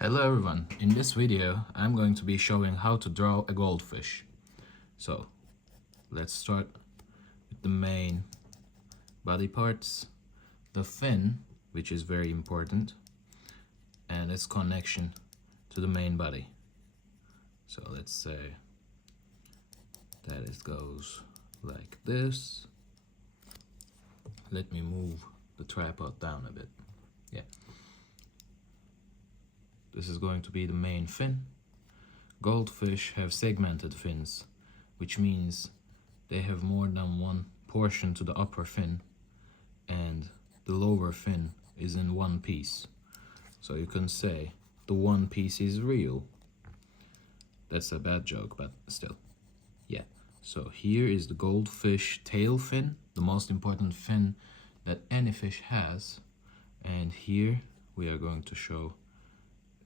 Hello everyone, in this video I'm going to be showing how to draw a goldfish. So let's start with the main body parts, the fin, which is very important, and its connection to the main body. So let's say that it goes like this. Let me move the tripod down a bit. Yeah. This is going to be the main fin. Goldfish have segmented fins, which means they have more than one portion to the upper fin, and the lower fin is in one piece. So you can say the one piece is real. That's a bad joke, but still. Yeah. So here is the goldfish tail fin, the most important fin that any fish has. And here we are going to show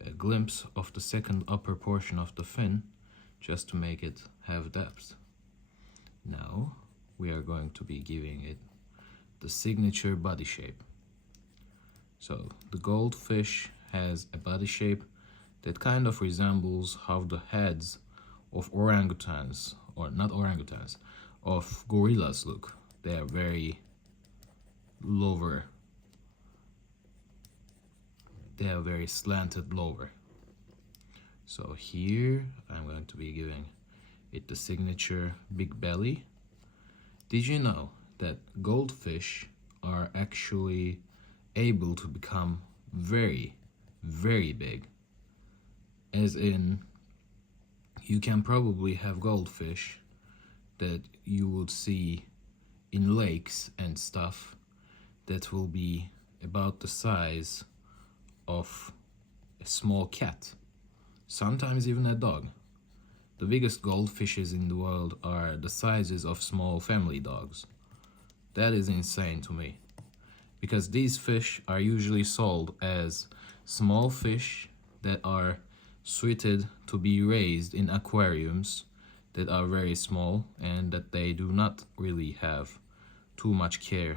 a glimpse of the second upper portion of the fin, just to make it have depth. Now we are going to be giving it the signature body shape. So the goldfish has a body shape that kind of resembles how the heads of orangutans, or not orangutans, of gorillas look. They are very lower. They are very slanted lower. So here I'm going to be giving it the signature big belly. Did you know that goldfish are actually able to become very, very big? As in, you can probably have goldfish that you would see in lakes and stuff that will be about the size of a small cat, sometimes even a dog. The biggest goldfishes in the world are the sizes of small family dogs. That is insane to me, because these fish are usually sold as small fish that are suited to be raised in aquariums that are very small and that they do not really have too much care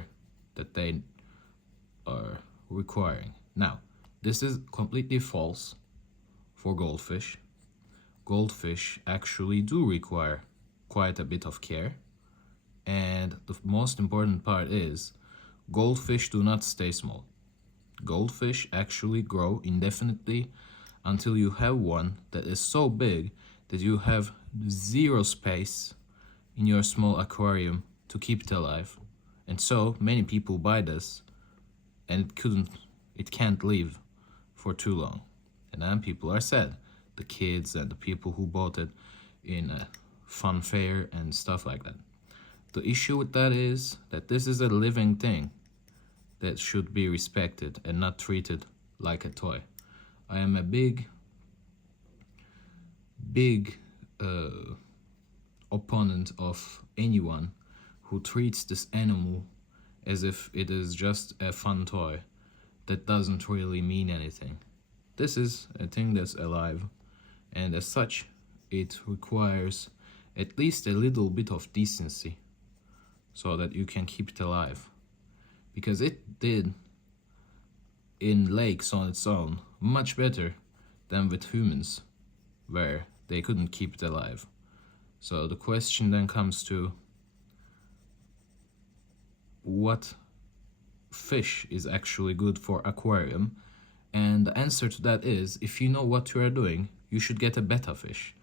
that they are requiring. Now, this is completely false for goldfish. Goldfish actually do require quite a bit of care, and the most important part is goldfish do not stay small. Goldfish actually grow indefinitely until you have one that is so big that you have zero space in your small aquarium to keep it alive. And so many people buy this and it can't live for too long. And then people are sad. The kids and the people who bought it in a fun fair and stuff like that. The issue with that is that this is a living thing that should be respected and not treated like a toy. I am a big opponent of anyone who treats this animal as if it is just a fun toy that doesn't really mean anything. This is a thing that's alive, and as such, it requires at least a little bit of decency so that you can keep it alive. Because it did in lakes on its own much better than with humans, where they couldn't keep it alive. So the question then comes to, what fish is actually good for aquarium? And the answer to that is, if you know what you are doing, you should get a betta fish.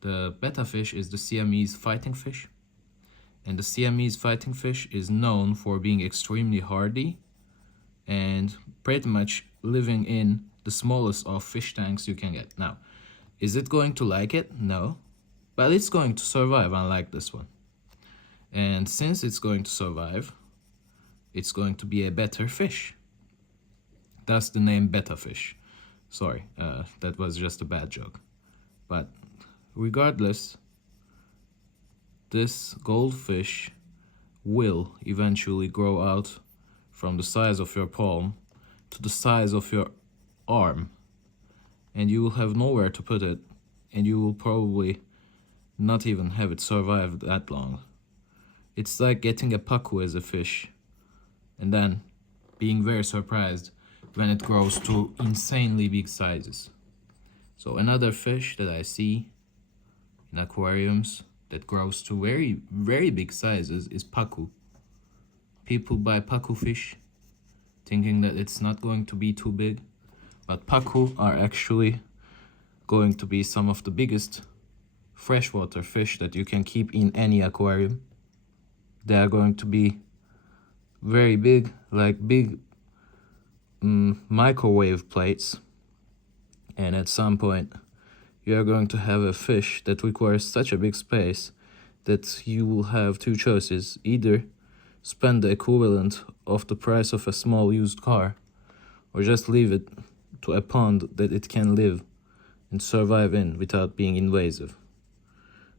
The betta fish is the Siamese fighting fish, and the Siamese fighting fish is known for being extremely hardy and pretty much living in the smallest of fish tanks you can get. Now, is it going to like it? No, but it's going to survive, unlike this one. And since it's going to survive, it's going to be a better fish. That's the name betta fish. Sorry, that was just a bad joke. But regardless, this goldfish will eventually grow out from the size of your palm to the size of your arm, and you will have nowhere to put it, and you will probably not even have it survive that long. It's like getting a pacu as a fish and then being very surprised when it grows to insanely big sizes. So another fish that I see in aquariums that grows to very, very big sizes is pacu. People buy pacu fish thinking that it's not going to be too big, but pacu are actually going to be some of the biggest freshwater fish that you can keep in any aquarium. They are going to be very big, like big microwave plates, and at some point you are going to have a fish that requires such a big space that you will have two choices: either spend the equivalent of the price of a small used car, or just leave it to a pond that it can live and survive in without being invasive.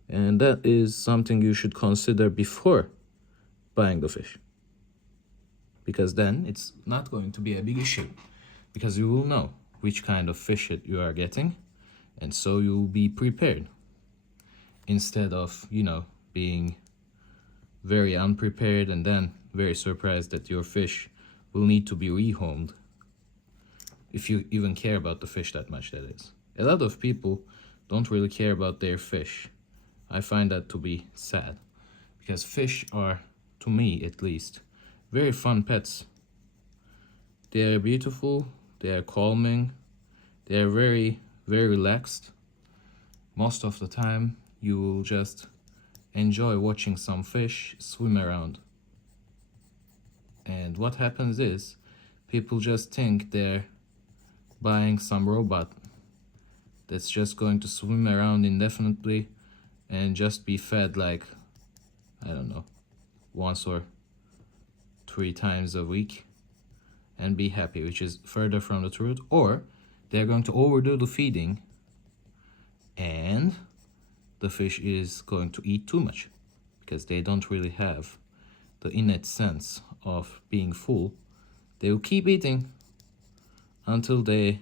And that is something you should consider before buying the fish, because then it's not going to be a big issue, because you will know which kind of fish you are getting, and so you will be prepared instead of, being very unprepared and then very surprised that your fish will need to be rehomed, if you even care about the fish that much, that is. A lot of people don't really care about their fish. I find that to be sad, because fish are, to me at least, very fun pets. They are beautiful, they are calming, they are very, very relaxed. Most of the time you will just enjoy watching some fish swim around. And what happens is, people just think they're buying some robot that's just going to swim around indefinitely and just be fed like, I don't know, once or 3 times a week and be happy, which is further from the truth. Or they're going to overdo the feeding and the fish is going to eat too much, because they don't really have the innate sense of being full. They will keep eating until they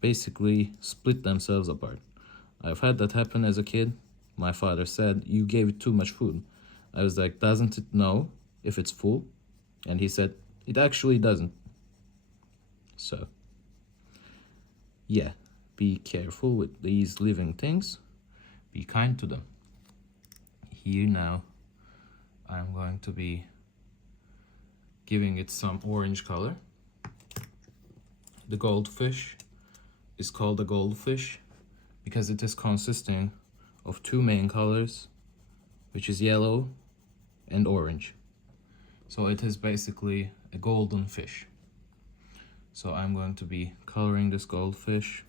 basically split themselves apart. I've had that happen as a kid. My father said, "You gave it too much food." I was like, "Doesn't it know if it's full?" And he said, "It actually doesn't." So, yeah, be careful with these living things. Be kind to them. Here now, I'm going to be giving it some orange color. The goldfish is called a goldfish because it is consisting of 2 main colors, which is yellow and orange. So it is basically a golden fish. So I'm going to be coloring this goldfish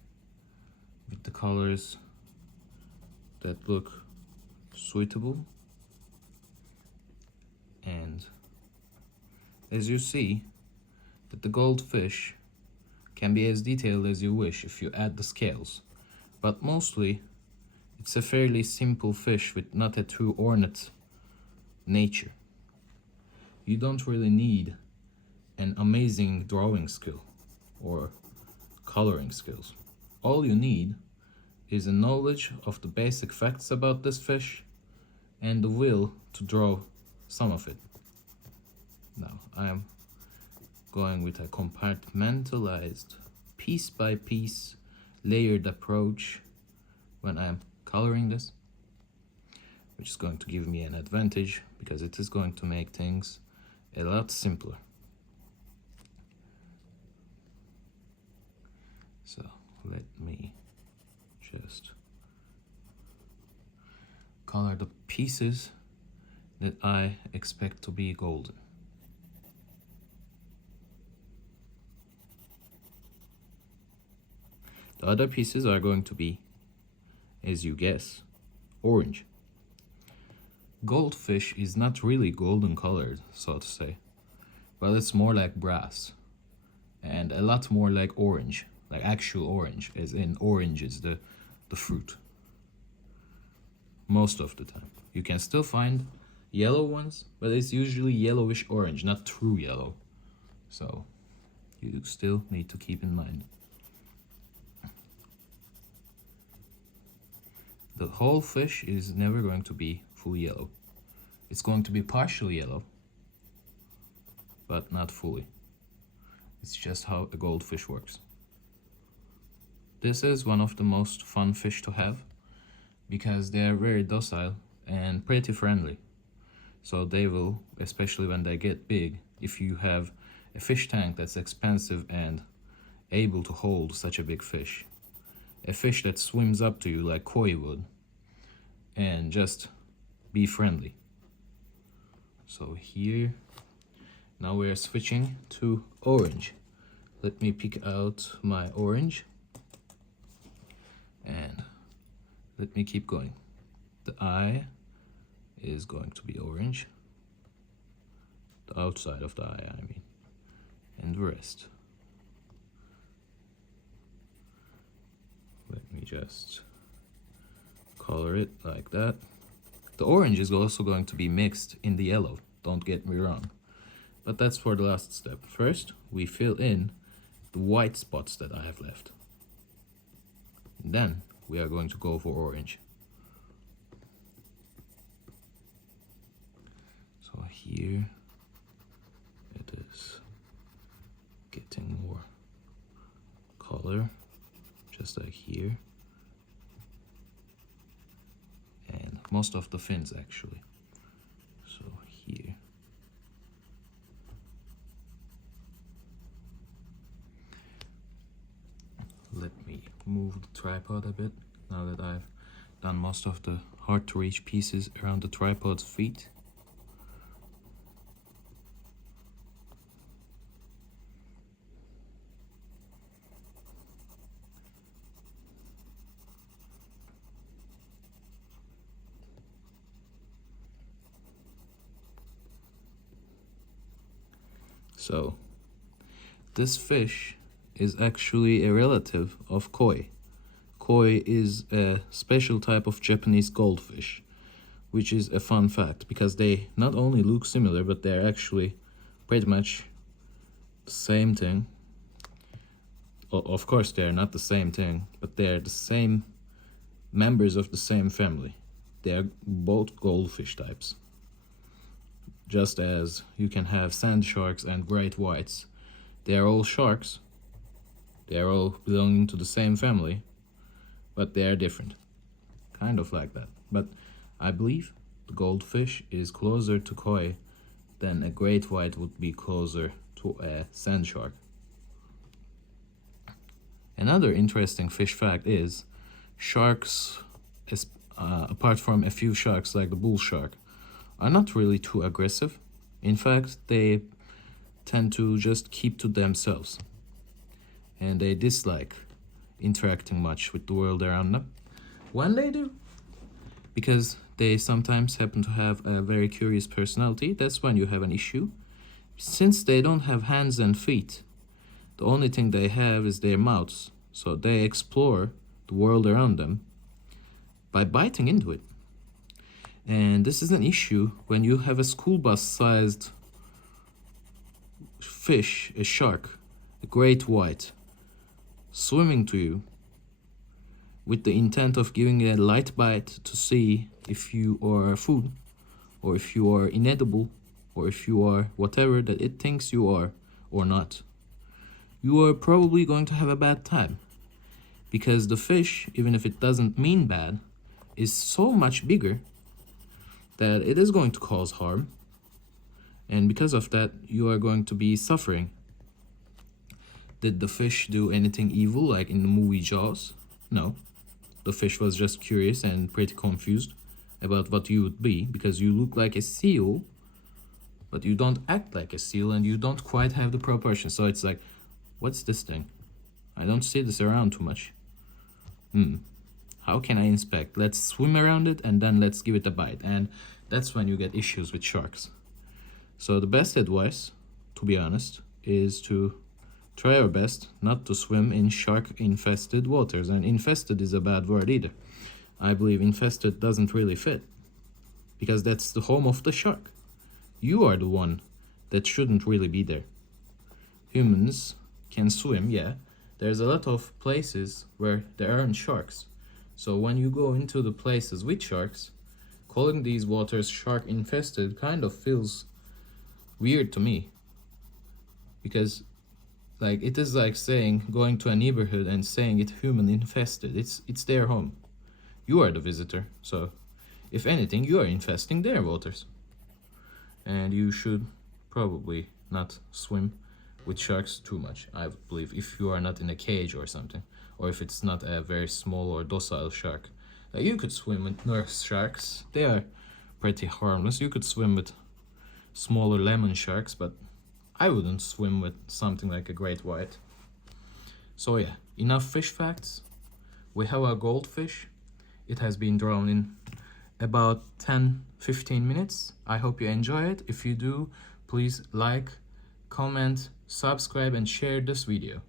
with the colors that look suitable. And as you see, that the goldfish can be as detailed as you wish if you add the scales, but mostly it's a fairly simple fish with not a too ornate nature. You don't really need an amazing drawing skill or coloring skills. All you need is a knowledge of the basic facts about this fish and the will to draw some of it. Now I am going with a compartmentalized, piece by piece, layered approach when I'm coloring this, which is going to give me an advantage because it is going to make things a lot simpler. So let me just color the pieces that I expect to be golden. The other pieces are going to be, as you guess, orange. Goldfish is not really golden colored, so to say, but it's more like brass and a lot more like orange, like actual orange, as in orange is the fruit. Most of the time. You can still find yellow ones, but it's usually yellowish orange, not true yellow. So you still need to keep in mind. The whole fish is never going to be fully yellow. It's going to be partially yellow, but not fully. It's just how a goldfish works. This is one of the most fun fish to have because they are very docile and pretty friendly. So they will, especially when they get big, if you have a fish tank that's expensive and able to hold such a big fish, a fish that swims up to you like koi would and just be friendly. So here, now we're switching to orange. Let me pick out my orange and let me keep going. The eye is going to be orange. The outside of the eye, I mean. And the rest. Let me just color it like that. The orange is also going to be mixed in the yellow, don't get me wrong. But that's for the last step. First, we fill in the white spots that I have left. And then we are going to go for orange. So here it is getting more color, just like here. And most of the fins actually. So here. Let me move the tripod a bit now that I've done most of the hard to reach pieces around the tripod's feet. So this fish is actually a relative of koi. Koi is a special type of Japanese goldfish, which is a fun fact because they not only look similar, but they're actually pretty much the same thing. Of course, they're not the same thing, but they're the same members of the same family. They're both goldfish types. Just as you can have sand sharks and great whites. They are all sharks. They are all belonging to the same family, but they are different. Kind of like that. But I believe the goldfish is closer to koi than a great white would be closer to a sand shark. Another interesting fish fact is sharks, apart from a few sharks like the bull shark, are not really too aggressive. In fact, they tend to just keep to themselves. And they dislike interacting much with the world around them. When they do, because they sometimes happen to have a very curious personality, that's when you have an issue. Since they don't have hands and feet, the only thing they have is their mouths. So they explore the world around them by biting into it. And this is an issue when you have a school bus sized fish, a shark, a great white, swimming to you with the intent of giving a light bite to see if you are food, or if you are inedible, or if you are whatever that it thinks you are or not. You are probably going to have a bad time because the fish, even if it doesn't mean bad, is so much bigger that it is going to cause harm, and because of that you are going to be suffering. Did the fish do anything evil like in the movie Jaws? No. The fish was just curious and pretty confused about what you would be, because you look like a seal but you don't act like a seal and you don't quite have the proportions. So it's like, what's this thing? I don't see this around too much. How can I inspect? Let's swim around it and then let's give it a bite. And that's when you get issues with sharks. So the best advice, to be honest, is to try our best not to swim in shark-infested waters. And infested is a bad word either. I believe infested doesn't really fit, because that's the home of the shark. You are the one that shouldn't really be there. Humans can swim, yeah. There's a lot of places where there aren't sharks. So when you go into the places with sharks, calling these waters shark-infested kind of feels weird to me. Because Like, it is like saying, going to a neighborhood and saying it's human infested. It's their home. You are the visitor, so if anything, you are infesting their waters. And you should probably not swim with sharks too much, I believe, if you are not in a cage or something, or if it's not a very small or docile shark. You could swim with nurse sharks. They are pretty harmless. You could swim with smaller lemon sharks, but I wouldn't swim with something like a great white. So yeah, enough fish facts. We have a goldfish. It has been drawn in about 10-15 minutes. I hope you enjoy it. If you do, please like, comment, subscribe and share this video.